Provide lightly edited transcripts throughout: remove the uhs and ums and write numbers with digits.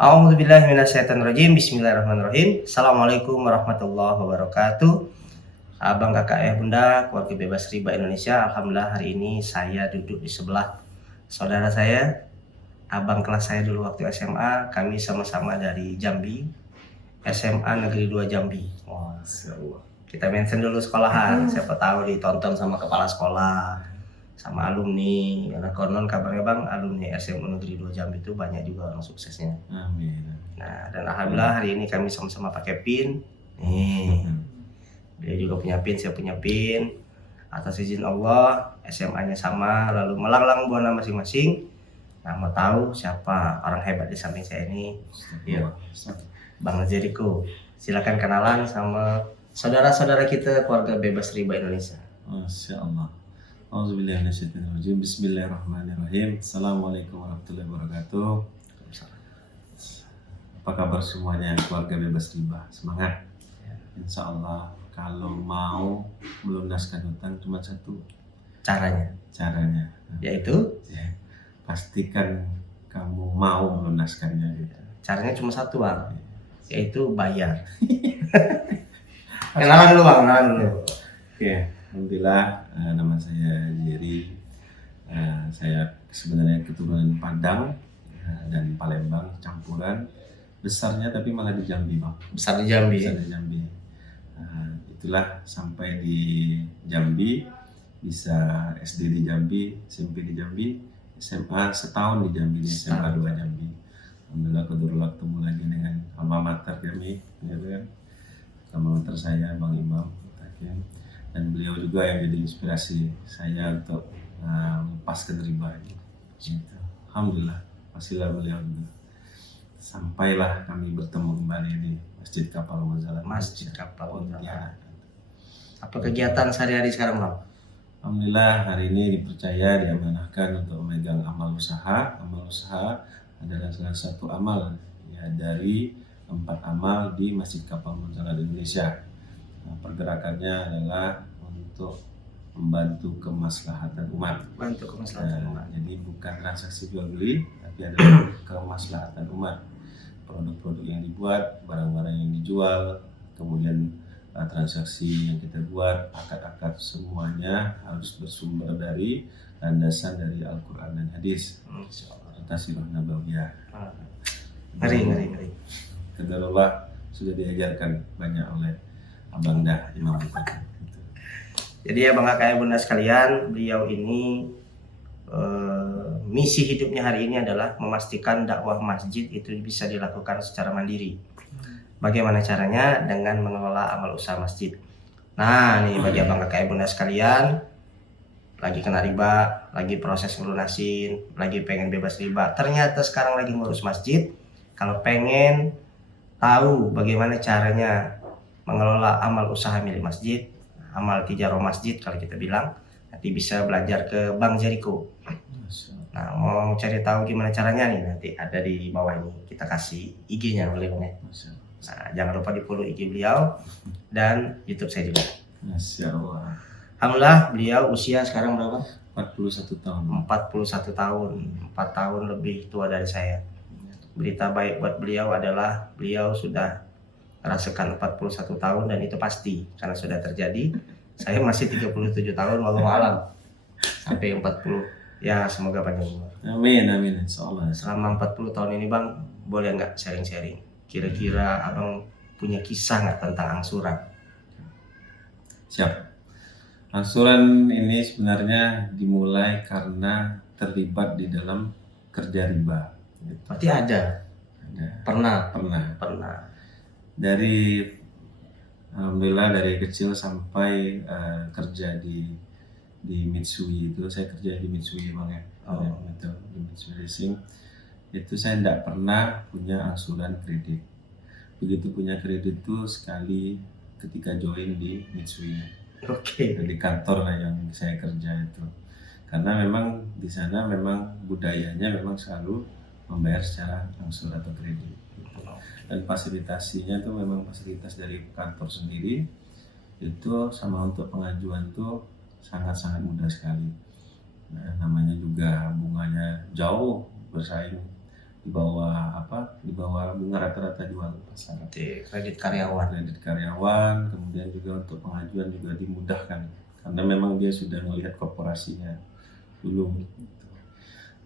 A'udzubillahi minasyaitonirrajim. Bismillahirrahmanirrahim. Assalamualaikum warahmatullahi wabarakatuh. Abang, kakak, ayah, bunda, keluarga bebas riba Indonesia. Alhamdulillah hari ini saya duduk di sebelah saudara saya, abang kelas saya dulu waktu SMA. Kami sama-sama dari Jambi, SMA Negeri 2 Jambi. Masya Allah. Kita mention dulu sekolahan, siapa tahu ditonton sama kepala sekolah, sama alumni. Karena konon kabarnya bang, alumni SMA Negeri 2 Jambi itu banyak juga orang suksesnya. Amin. Nah, dan alhamdulillah hari ini kami sama-sama pakai PIN. Nih, dia juga punya PIN, saya punya PIN. Atas izin Allah, SMA-nya sama, lalu melanglang buana masing-masing. Nah, mau tahu siapa orang hebat di samping saya ini? Yuk, Bang Jericho. Silakan kenalan sama saudara-saudara kita keluarga bebas riba Indonesia. Masya Allah. Auzubillahiminasyaitonirrajim. Bismillahirrahmanirrahim. Assalamualaikum warahmatullahi wabarakatuh. Apa kabar semuanya keluarga bebas riba? Semangat. Insya Allah kalau mau melunaskan hutang cuma satu Caranya, yaitu ya, pastikan kamu mau melunaskannya gitu. caranya cuma satu bang, yaitu bayar. Kenalan dulu bang, kenalan dulu. Oke, alhamdulillah nama saya Jerry. Saya sebenarnya keturunan Padang dan Palembang campuran. Besarnya tapi malah di Jambi, Bang. Besar di Jambi. Besar di Jambi. Itulah sampai di Jambi, bisa SD di Jambi, SMP di Jambi, SMA setahun di Jambi, di SMA 2 Jambi. Alhamdulillah kedua ketemu lagi dengan alma mater kami, ya kan? Alma mater saya Bang Imam, dan beliau juga yang jadi inspirasi saya untuk lepaskan riba ini. Gitu. Alhamdulillah, pastilah beliau juga. Sampailah kami bertemu kembali di Masjid Kapal Wazalan. Masjid Kapal Wazalan. Apa kegiatan sehari-hari sekarang bang? Alhamdulillah hari ini dipercaya, diamanahkan untuk memegang amal usaha. Amal usaha adalah salah satu amal ya, dari 4 amal di Masjid Kapal Wazalan Indonesia. Pergerakannya adalah untuk membantu kemaslahatan umat. Jadi bukan transaksi jual beli, tapi adalah kemaslahatan umat. Produk-produk yang dibuat, barang-barang yang dijual, kemudian transaksi yang kita buat, akad-akad semuanya harus bersumber dari landasan dari Al-Quran dan Hadis. Atas sirah nabawiyah. Ngeri. Qadarullah sudah diajarkan banyak oleh Abang Dah Imam Bukhari. Jadi ya bang kakak bunda sekalian, beliau ini misi hidupnya hari ini adalah memastikan dakwah masjid itu bisa dilakukan secara mandiri. Bagaimana caranya? Dengan mengelola amal usaha masjid. Nah nih bagi abang kakak bunda sekalian, lagi kena riba, lagi proses melunasin, lagi pengen bebas riba, ternyata sekarang lagi ngurus masjid. Kalau pengen tahu bagaimana caranya mengelola amal usaha milik masjid, amal tijarah masjid kalau kita bilang, nanti bisa belajar ke Bang Jericho. Nah, mau cari tahu gimana caranya nih, nanti ada di bawah ini, kita kasih IG-nya boleh Bang ya. Nah, jangan lupa di follow IG beliau dan YouTube saya juga. Masya Allah. Alhamdulillah beliau usia sekarang berapa? 41 tahun. 41 tahun, 4 tahun lebih tua dari saya. Berita baik buat beliau adalah beliau sudah merasakan 41 tahun dan itu pasti karena sudah terjadi. Saya masih 37 tahun, wallahu alam. Sampai 40. Ya, semoga panjang umur. Amin, insyaallah. Selama 40 tahun ini Bang, boleh nggak sharing-sharing? Kira-kira Abang punya kisah nggak tentang angsuran? Siap. Angsuran ini sebenarnya dimulai karena terlibat di dalam kerja riba. Gitu. Berarti ada? Pernah. Alhamdulillah dari kecil sampai kerja di Mitsui itu, saya kerja di Mitsui Bang ya. Itu di Mitsui Racing. Itu saya tidak pernah punya angsuran kredit. Begitu punya kredit itu sekali ketika join di Mitsui. Di kantor yang saya kerja itu. Karena memang di sana memang budayanya memang selalu membayar secara angsur atau kredit. Dan fasilitasinya tuh memang fasilitas dari kantor sendiri, itu sama untuk pengajuan tuh sangat-sangat mudah sekali. Nah, namanya juga bunganya jauh bersaing di bawah di bawah bunga rata-rata jual pasar. Di kredit karyawan. Kredit karyawan, kemudian juga untuk pengajuan juga dimudahkan karena memang dia sudah melihat korporasinya dulu.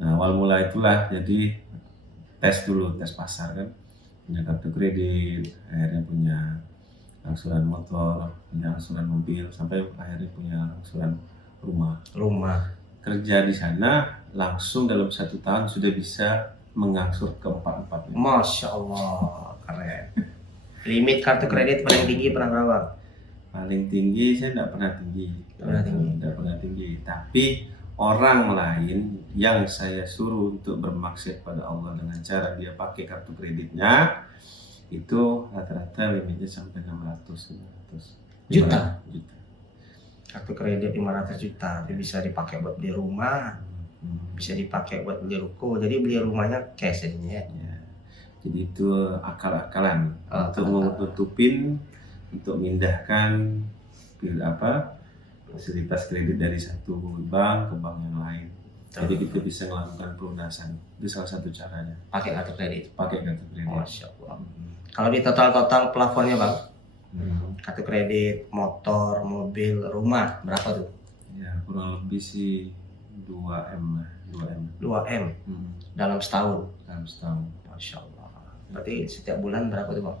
Nah, awal mula itulah jadi tes pasar kan, punya kartu kredit, akhirnya punya angsuran motor, punya angsuran mobil, sampai akhirnya punya angsuran rumah. Kerja di sana langsung dalam 1 tahun sudah bisa mengangsur ke 4-4. Masya Allah, keren. Limit kartu kredit paling tinggi pernah berapa? Paling tinggi saya tidak pernah tinggi. Tidak pernah tinggi. Tapi orang lain yang saya suruh untuk bermaksud pada Allah dengan cara dia pakai kartu kreditnya itu rata-rata limitnya sampai 600 juta. Kartu kredit 500 juta itu bisa dipakai buat beli rumah, bisa dipakai buat beli ruko. Jadi beli rumahnya cash jadinya. Ya. Jadi itu akal-akalan untuk menutupin, untuk memindahkan fasilitas kredit dari satu bank ke bank yang lain. Jadi kita bisa melakukan pelunasan. Itu salah satu caranya. Pakai kartu kredit. Masya Allah. Kalau di total plafonnya bang, kartu kredit, motor, mobil, rumah berapa tuh? Ya kurang lebih sih 2M. 2M dalam setahun. Masya Allah. Berarti setiap bulan berapa tuh bang?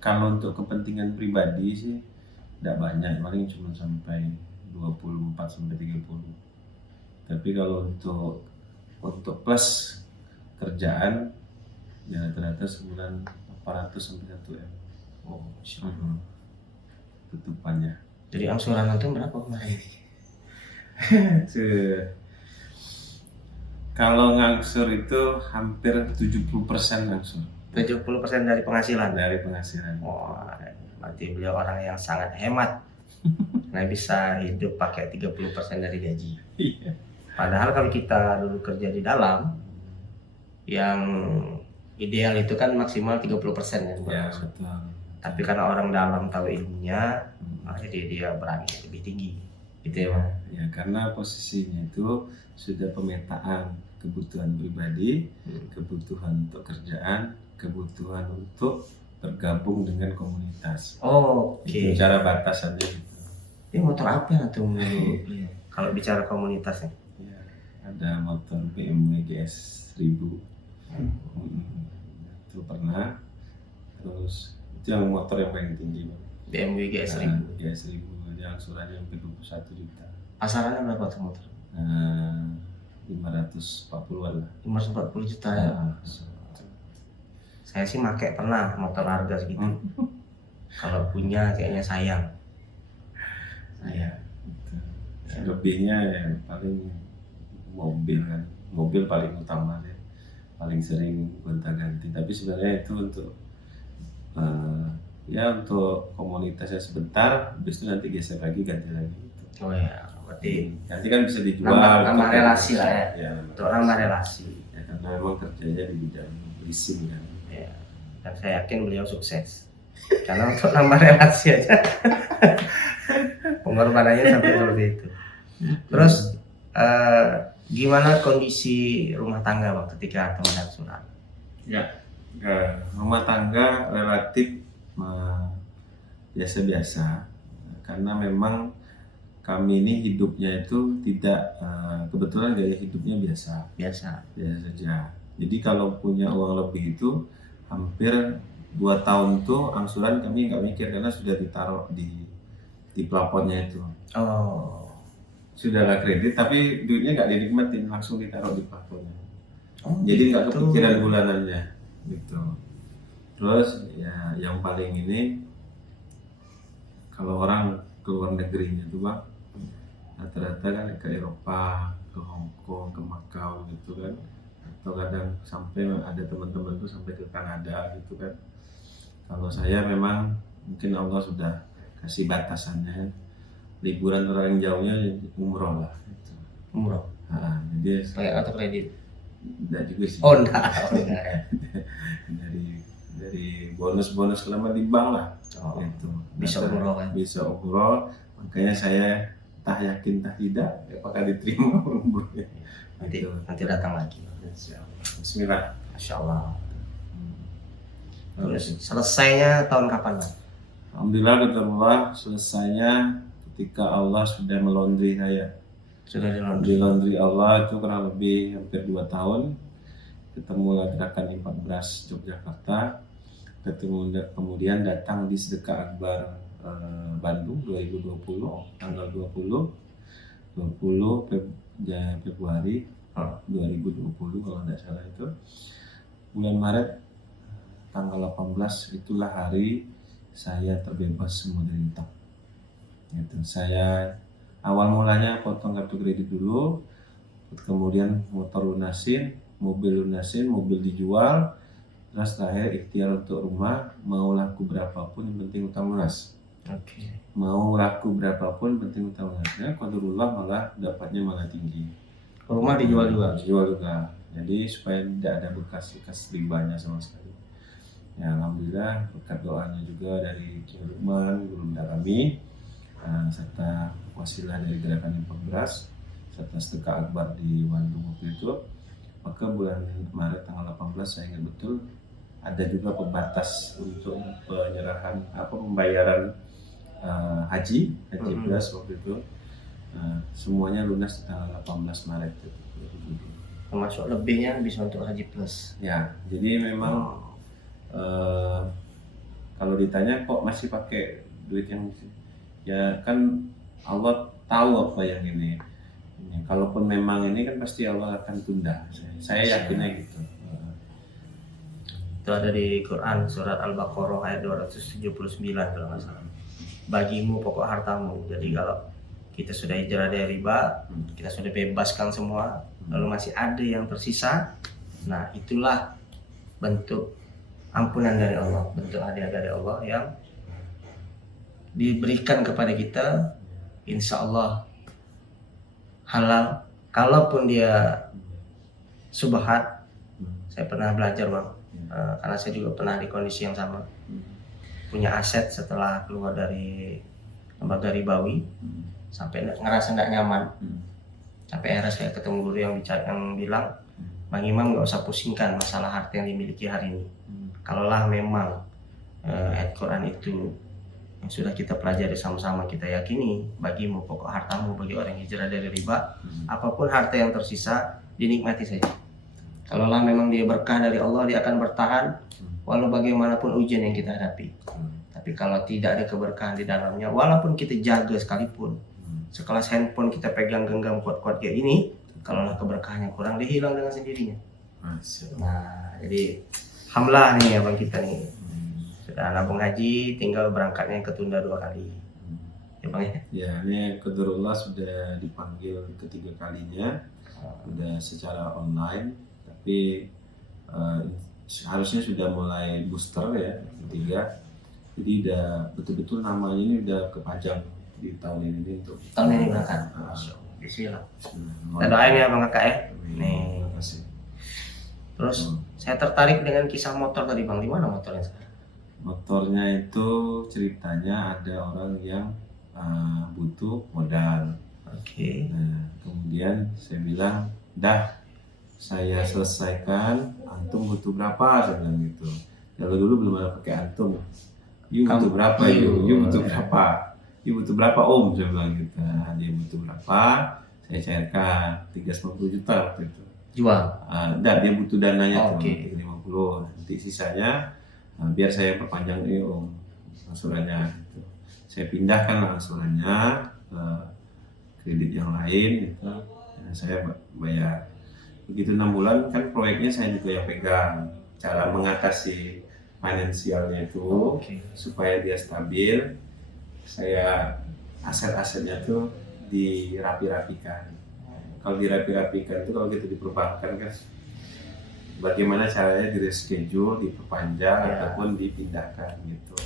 Kalau untuk kepentingan pribadi sih tidak banyak, paling cuma sampai 24-30. Tapi kalau untuk plus kerjaan ya rata-rata sebulan 400 sampai 1M. Oh, Masya Allah. Tutupannya. Jadi angsuran itu berapa kemarin? Kalau ngangsur itu hampir 70% ngangsur. 70% dari penghasilan? Dari penghasilan. Wah, berarti beliau orang yang sangat hemat. Nggak bisa hidup pakai 30% dari gaji. Iya. Padahal kalau kita dulu kerja di dalam, yang ideal itu kan maksimal 30% kan. Ya, betul. Tapi karena orang dalam tahu ilmunya, jadi dia berani lebih tinggi. Gitu ya Bang? Ya, karena posisinya itu sudah pemetaan kebutuhan pribadi, kebutuhan untuk kerjaan, kebutuhan untuk bergabung dengan komunitas. Oh, oke. Cara batasannya gitu. Ini motor apa yang tuh kalau bicara komunitasnya? Ya, ada motor BMW GS 1000. Itu pernah. Terus itu yang motor yang paling tinggi, Bang. BMW GS 1000. GS 1000 dia angsurannya hampir 21 juta. Pasarannya berapa tuh motor? 540-an lah. 540 juta ya. Saya sih pakai pernah motor harga segitu. Kalau punya kayaknya sayang. Lebihnya ya paling mobil kan. Mobil paling utama ya. Paling sering gonta-ganti. Tapi sebenarnya itu untuk untuk komunitasnya sebentar, habis itu nanti geser lagi, ganti lagi. Oh ya, berarti nanti kan bisa dijual. Nambah relasi lah ya. Ya, untuk nambah relasi. Ya, karena memang kerjanya di bidang leasing kan. Ya. Dan saya yakin beliau sukses. Karena untuk nambah relasi aja pengorbanannya sampai seperti itu. Terus gimana kondisi rumah tangga Bang ketika teman angsuran? Ya, rumah tangga relatif biasa-biasa karena memang kami ini hidupnya itu tidak kebetulan gaya hidupnya biasa saja. Jadi kalau punya uang lebih itu hampir 2 tahun tuh angsuran kami nggak mikir karena sudah ditaruh di plafonnya itu. Oh, sudahlah kredit tapi duitnya nggak dinikmatin, langsung ditaruh di plafonnya. Jadi nggak kepikiran bulanannya gitu. Terus ya yang paling ini kalau orang ke luar negerinya tuh Bang, rata-rata kan ke Eropa, ke Hong Kong, ke Macau gitu kan, atau kadang sampai ada teman-teman tuh sampai ke Kanada gitu kan. Kalau saya memang mungkin Allah sudah kasih batasannya, liburan orang jauhnya umroh lah gitu. Umroh? Jadi pakai kartu kredit? Enggak juga sih. Oh enggak. dari bonus-bonus selama di bank lah. Gitu. Bisa umroh kan? Bisa umroh, makanya saya tak yakin tak tidak apakah diterima umrohnya. Nanti datang lagi. Bismillah. Masya Allah. Terus selesainya tahun kapan Bang? Alhamdulillah kata Allah, selesainya ketika Allah sudah melondri saya. Sudah di Di laundry Allah itu kurang lebih hampir 2 tahun. Ketemu gerakan import beras Yogyakarta. Kemudian datang di Sedekah Akbar Bandung 2020, tanggal 20 Februari 2020 kalau tidak salah itu. Bulan Maret tanggal 18 itulah hari saya terbebas semua dari utang. Gitu. Saya awal mulanya potong kartu kredit dulu, kemudian motor lunasin, mobil dijual, terus terakhir ikhtiar untuk rumah, mau laku berapapun yang penting utang lunas. Oke. Mau laku berapapun penting utang lunas. Ya, qadarullah malah dapatnya malah tinggi. Rumah dijual juga. Dijual juga. Jadi supaya tidak ada bekas ribanya sama sekali. Ya alhamdulillah berkat doanya juga dari Kiai Lukman, guru bunda kami, serta wasilah dari gerakan impor beras, serta Sedekah Akbar di Bandung waktu itu. Maka bulan Maret tanggal 18 saya ingat betul ada juga pembatas untuk pembayaran haji beras waktu itu. Semuanya lunas di tanggal 18 Maret itu. Termasuk lebihnya bisa untuk haji plus. Ya, jadi memang kalau ditanya kok masih pakai duit yang ya kan Allah tahu apa yang ini. Kalaupun memang ini kan pasti Allah akan tunda. Saya yakinnya gitu. Itu ada di Quran surat Al-Baqarah ayat 279 kalau nggak salah. Bagimu pokok hartamu. Jadi kalau kita sudah hijrah dari riba, kita sudah bebaskan semua, lalu masih ada yang tersisa. Nah, itulah bentuk ampunan dari Allah, bentuk hadiah dari Allah yang diberikan kepada kita, insya Allah halal. Kalaupun dia subhat, saya pernah belajar Bang, karena saya juga pernah di kondisi yang sama, punya aset setelah keluar dari lembaga ribawi, sampai ngerasa nggak nyaman, sampai akhirnya saya ketemu guru yang bilang, Bang Imam nggak usah pusingkan masalah harta yang dimiliki hari ini. Kalaulah memang ayat Quran itu yang sudah kita pelajari sama-sama, kita yakini bagimu pokok hartamu, bagi orang yang hijrah dari riba, apapun harta yang tersisa dinikmati saja. Kalaulah memang dia berkah dari Allah, dia akan bertahan walau bagaimanapun ujian yang kita hadapi. Tapi kalau tidak ada keberkahan di dalamnya, walaupun kita jaga sekalipun, sekelas handphone kita pegang genggam kuat-kuat kayak ini, kalaulah keberkahannya kurang, dia hilang dengan sendirinya. Nah, jadi alhamdulillah nih abang kita nih sudah nabung haji, tinggal berangkatnya ketunda 2 kali. Ya Bang ya? Ya, ini qadarullah sudah dipanggil ketiga kalinya, sudah secara online, tapi harusnya sudah mulai booster ya, ketiga. Jadi udah betul-betul namanya ini udah kepajang di tahun ini untuk tahun ini berangkat. Bismillah. Kita doain ya Bang Kakak ya. Nih. Terima kasih. Terus saya tertarik dengan kisah motor tadi Bang. Di mana motornya sekarang? Motornya itu ceritanya ada orang yang butuh modal. Oke. Nah, kemudian saya bilang, dah saya selesaikan, antum butuh berapa? Saya bilang gitu. Kalau dulu belum ada pakai antum. You butuh berapa? You butuh berapa? You butuh berapa Om? Saya bilang gitu. Nah, dia butuh berapa? Saya cairkan 350 juta waktu itu. Jual? Dan dia butuh dananya tuh 50. Oke. Nanti sisanya biar saya perpanjang ini Om angsurannya gitu. Saya pindahkan angsurannya ke kredit yang lain gitu. Dan saya bayar. Begitu 6 bulan kan proyeknya saya juga yang pegang. Cara mengatasi finansialnya itu supaya dia stabil, saya aset-asetnya tuh dirapi-rapikan. Kalau dirapi-rapikan itu kalau kita diperbankan kan bagaimana caranya di reschedule, diperpanjang ataupun dipindahkan gitu.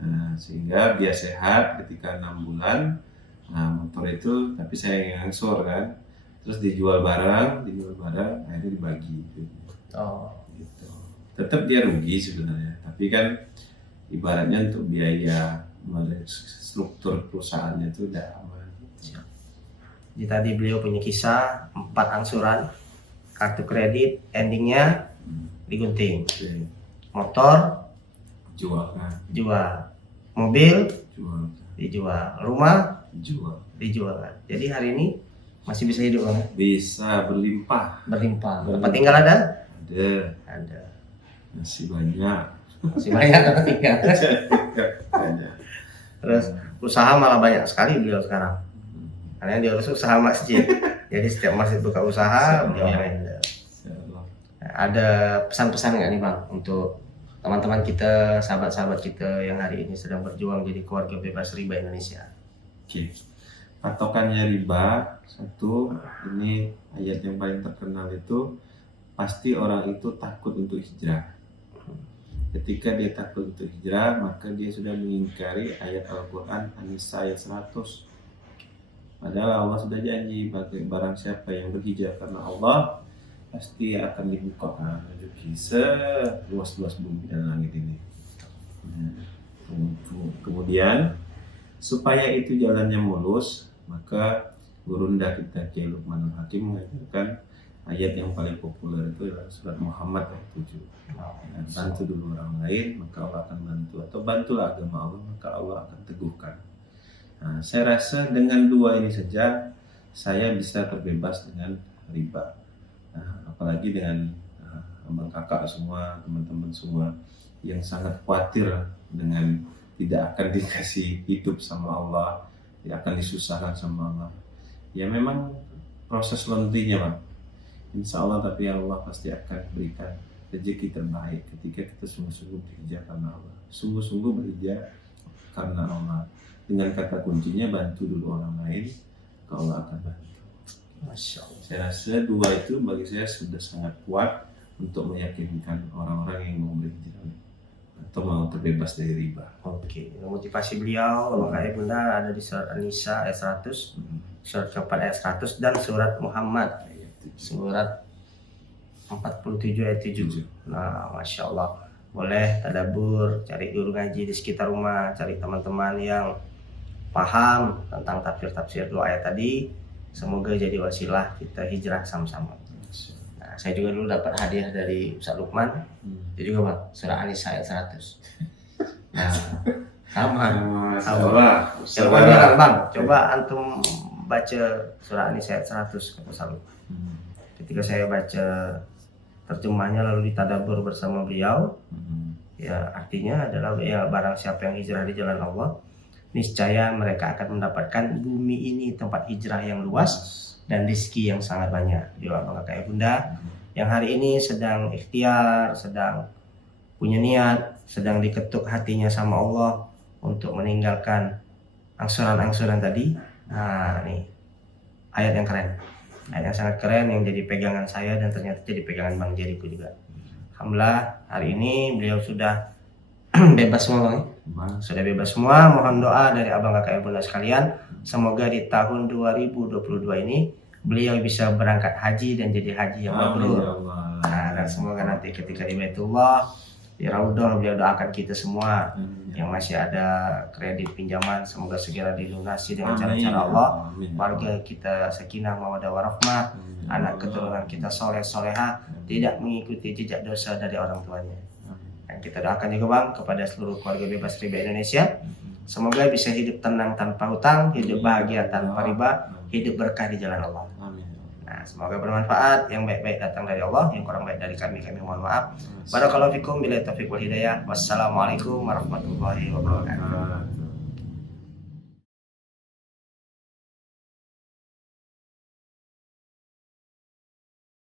Nah, sehingga biar sehat ketika 6 bulan, nah motor itu tapi saya yang ngangsur kan, terus dijual bareng, akhirnya dibagi gitu. Gitu. Tetap dia rugi sebenarnya, tapi kan ibaratnya untuk biaya struktur perusahaannya itu udah aman. Jadi tadi beliau punya kisah 4 angsuran, kartu kredit endingnya digunting, Oke. motor Jual kan? jual, mobil Jual. dijual, rumah Jual. dijual. Jadi hari ini masih bisa hidup Bang, ya? Bisa berlimpah. Berlimpah. Tempat tinggal ada? Ada. Ada. Masih banyak. Masih banyak tempat tinggal. Banyak. Terus usaha malah banyak sekali beliau sekarang. Karena dia harus usaha masjid. Jadi setiap masjid buka usaha, beliau yang handle. Insyaallah. Nah, ada pesan-pesan nggak nih Bang untuk teman-teman kita, sahabat-sahabat kita yang hari ini sedang berjuang jadi keluarga bebas riba Indonesia? Oke. Patokannya riba, satu, ini ayat yang paling terkenal itu, pasti orang itu takut untuk hijrah. Ketika dia takut untuk hijrah, maka dia sudah mengingkari ayat Al-Quran An-Nisa ayat 100. Padahal Allah sudah janji, bagi barang siapa yang berhijrah karena Allah, pasti akan dibukakan rezeki seluas-luas bumi dan langit ini. Kemudian, supaya itu jalannya mulus, maka gurunda kita Kiai Luqmanul Hakim mengajarkan ayat yang paling populer itu adalah surat Muhammad ayat 7. Bantu dulu orang lain, maka Allah akan bantu. Atau bantulah agama Allah, maka Allah akan teguhkan. Nah, saya rasa dengan dua ini saja saya bisa terbebas dengan riba. Nah, apalagi dengan abang kakak semua, teman-teman semua yang sangat khawatir dengan tidak akan dikasih hidup sama Allah, tidak akan disusahkan sama Allah. Ya memang proses lontrinya Bang. Insya Allah, tapi Allah pasti akan berikan rezeki terbaik ketika kita sungguh-sungguh bekerja karena Allah. Sungguh-sungguh bekerja karena Allah. Dengan kata kuncinya, bantu dulu orang lain, maka Allah akan bantu. Masya Allah. Saya rasa dua itu bagi saya sudah sangat kuat untuk meyakinkan orang-orang yang mau berhijrah atau mau terbebas dari riba. Oke, motivasi beliau makanya Bunda ada di surat An-Nisa ayat 100, surat keempat ayat 100 dan surat Muhammad surat 47 ayat 7. Nah, Masya Allah, boleh tadabbur, cari guru ngaji di sekitar rumah, cari teman-teman yang paham tentang tafsir-tafsir dua ayat tadi. Semoga jadi wasilah kita hijrah sama-sama. Nah, saya juga dulu dapat hadiah dari Ustaz Lukman. Itu juga Bang, surah An-Nisa ayat 100. Nah, sama. Coba bilang Bang, coba antum baca surah An-Nisa ayat 100 kata Ustaz Lukman. Ketika saya baca terjemahnya lalu ditadabbur bersama beliau, ya artinya adalah ya barang siapa yang hijrah di jalan Allah, niscaya mereka akan mendapatkan bumi ini tempat hijrah yang luas dan rezeki yang sangat banyak. Dia Abang Kakak Bunda yang hari ini sedang ikhtiar, sedang punya niat, sedang diketuk hatinya sama Allah untuk meninggalkan angsuran-angsuran tadi. Nah, nih ayat yang keren. Ayat yang sangat keren yang jadi pegangan saya dan ternyata jadi pegangan Bang Jeriku juga. Alhamdulillah hari ini beliau sudah bebas semua Bang. Sudah bebas semua. Mohon doa dari Abang Kakak Bunda sekalian. Semoga di tahun 2022 ini beliau bisa berangkat haji dan jadi haji yang mabrur. Nah, dan semoga nanti ketika di Baitullah, di Raudhah, beliau doakan kita semua yang masih ada kredit pinjaman semoga segera dilunasi dengan cara-cara Allah. Warga kita sakinah mawaddah warahmah, anak keturunan kita soleh soleha, tidak mengikuti jejak dosa dari orang tuanya. Dan kita doakan juga Bang kepada seluruh keluarga bebas riba Indonesia, semoga bisa hidup tenang tanpa hutang, hidup bahagia tanpa riba, hidup berkah di jalan Allah. Nah, semoga bermanfaat. Yang baik-baik datang dari Allah, yang kurang baik dari kami mohon maaf. Barakallahu fikum, billahi taufiq wal hidayah. Wassalamualaikum warahmatullahi wabarakatuh.